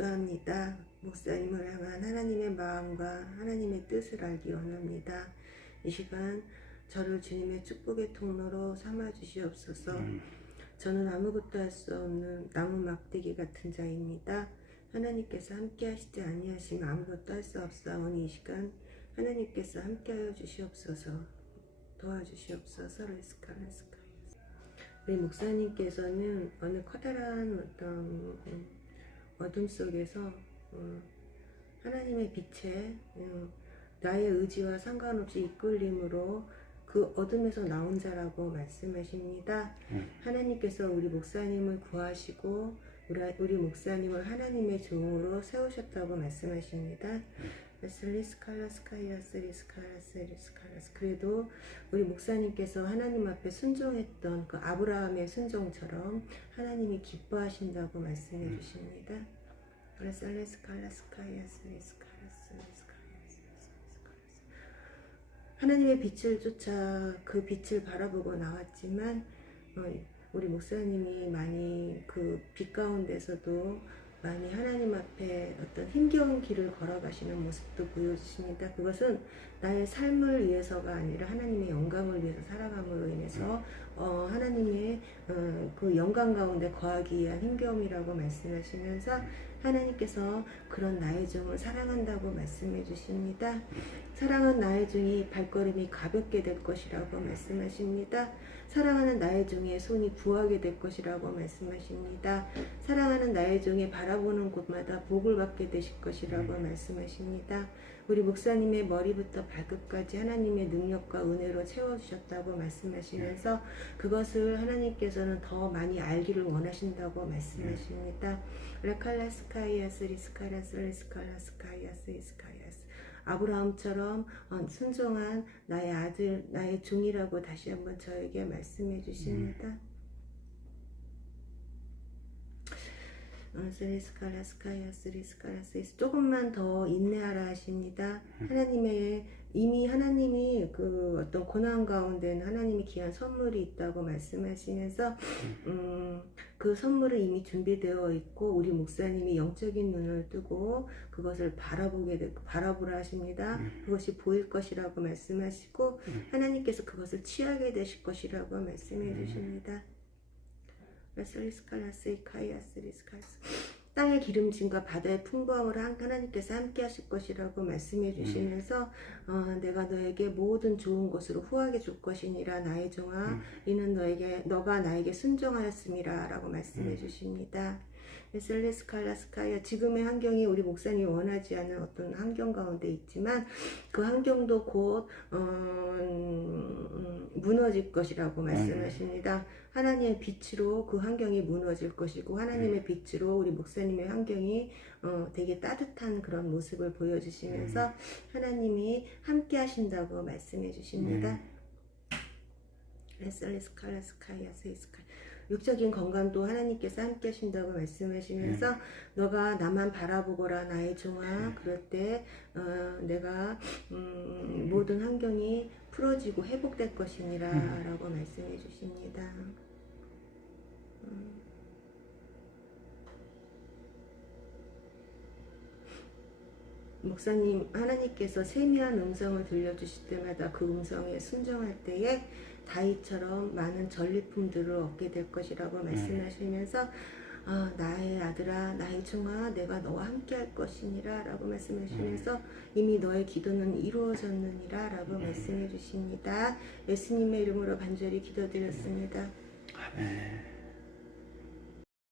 기도합니다. 목사님을 향한 하나님의 마음과 하나님의 뜻을 알기 원합니다. 이 시간 저를 주님의 축복의 통로로 삼아 주시옵소서. 음. 저는 아무것도 할 수 없는 나무 막대기 같은 자입니다. 하나님께서 함께 하시지 아니하시면 아무것도 할 수 없사오니 이 시간 하나님께서 함께하여 주시옵소서. 도와주시옵소서. 레스카 레스카. 우리 목사님께서는 어느 커다란 어떤 음, 어둠 속에서 어, 하나님의 빛에 어, 나의 의지와 상관없이 이끌림으로 그 어둠에서 나온 자라고 말씀하십니다. 음. 하나님께서 우리 목사님을 구하시고 우리, 우리 목사님을 하나님의 종으로 세우셨다고 말씀하십니다. 스리스칼라스카이아스 리스칼라스 리스칼라스 그래도 우리 목사님께서 하나님 앞에 순종했던 그 아브라함의 순종처럼 하나님이 기뻐하신다고 말씀해 주십니다. 그래서 레스 칼라스카이아스 리스칼라스 리스칼라스 리스칼라스 하나님의 빛을 쫓아 그 빛을 바라보고 나왔지만 어, 우리 목사님이 많이 그 빛 가운데서도 많이 하나님 앞에 어떤 힘겨운 길을 걸어가시는 모습도 보여주십니다. 그것은 나의 삶을 위해서가 아니라 하나님의 영광을 위해서 살아감으로 인해서 어, 하나님의 어, 그 영광 가운데 거하기 위한 힘겨움이라고 말씀하시면서 하나님께서 그런 나의 종을 사랑한다고 말씀해 주십니다. 사랑한 나의 종이 발걸음이 가볍게 될 것이라고 말씀하십니다. 사랑하는 나의 종의 손이 부하게 될 것이라고 말씀하십니다. 사랑하는 나의 종이 바라보는 곳마다 복을 받게 되실 것이라고 말씀하십니다. 우리 목사님의 머리부터 발끝까지 하나님의 능력과 은혜로 채워주셨다고 말씀하시면서 그것을 하나님께서는 더 많이 알기를 원하신다고 말씀하십니다. 레칼라스 카이아스 리스카라스 리스칼라스카이아스 리스카이아스 아브라함처럼 어, 순종한 나의 아들, 나의 종이라고 다시 한번 저에게 말씀해 주십니다. 어, 스리스칼라스카이아스 리스칼라스 조금만 더 인내하라 하십니다. 하나님의 이미 하나님이 그 어떤 고난 가운데는 하나님이 귀한 선물이 있다고 말씀하시면서 음, 그 선물은 이미 준비되어 있고 우리 목사님이 영적인 눈을 뜨고 그것을 바라보게 되, 바라보라 하십니다. 그것이 보일 것이라고 말씀하시고 하나님께서 그것을 취하게 되실 것이라고 말씀해 주십니다. 라스리스칼라스 카이아스리스칼스 땅의 기름짐과 바다의 풍부함을 한- 하나님께서 함께 하실 것이라고 말씀해 주시면서 어, 내가 너에게 모든 좋은 것으로 후하게 줄 것이니라 나의 종아 이는 너에게 너가 나에게 순종하였음이라 라고 말씀해 주십니다. 셀레스칼라스카야 지금의 환경이 우리 목사님이 원하지 않는 어떤 환경 가운데 있지만 그 환경도 곧 어, 음, 무너질 것이라고 말씀하십니다. 하나님의 빛으로 그 환경이 무너질 것이고 하나님의 빛으로 우리 목사님의 환경이 어, 되게 따뜻한 그런 모습을 보여주시면서 하나님이 함께 하신다고 말씀해 주십니다. 레슬리스칼라스카이아 세이스칼 육적인 건강도 하나님께서 함께 하신다고 말씀하시면서 너가 나만 바라보거라 나의 종아. 그럴 때 어, 내가 음, 모든 환경이 풀어지고 회복될 것이니라 라고 말씀해 주십니다. 목사님 하나님께서 세미한 음성을 들려주실 때마다 그 음성에 순종할 때에 다윗처럼 많은 전리품들을 얻게 될 것이라고 말씀하시면서 아, 나의 아들아 나의 종아 내가 너와 함께 할 것이니라 라고 말씀하시면서 이미 너의 기도는 이루어졌느니라 라고 말씀해 주십니다. 예수님의 이름으로 간절히 기도드렸습니다. 아멘.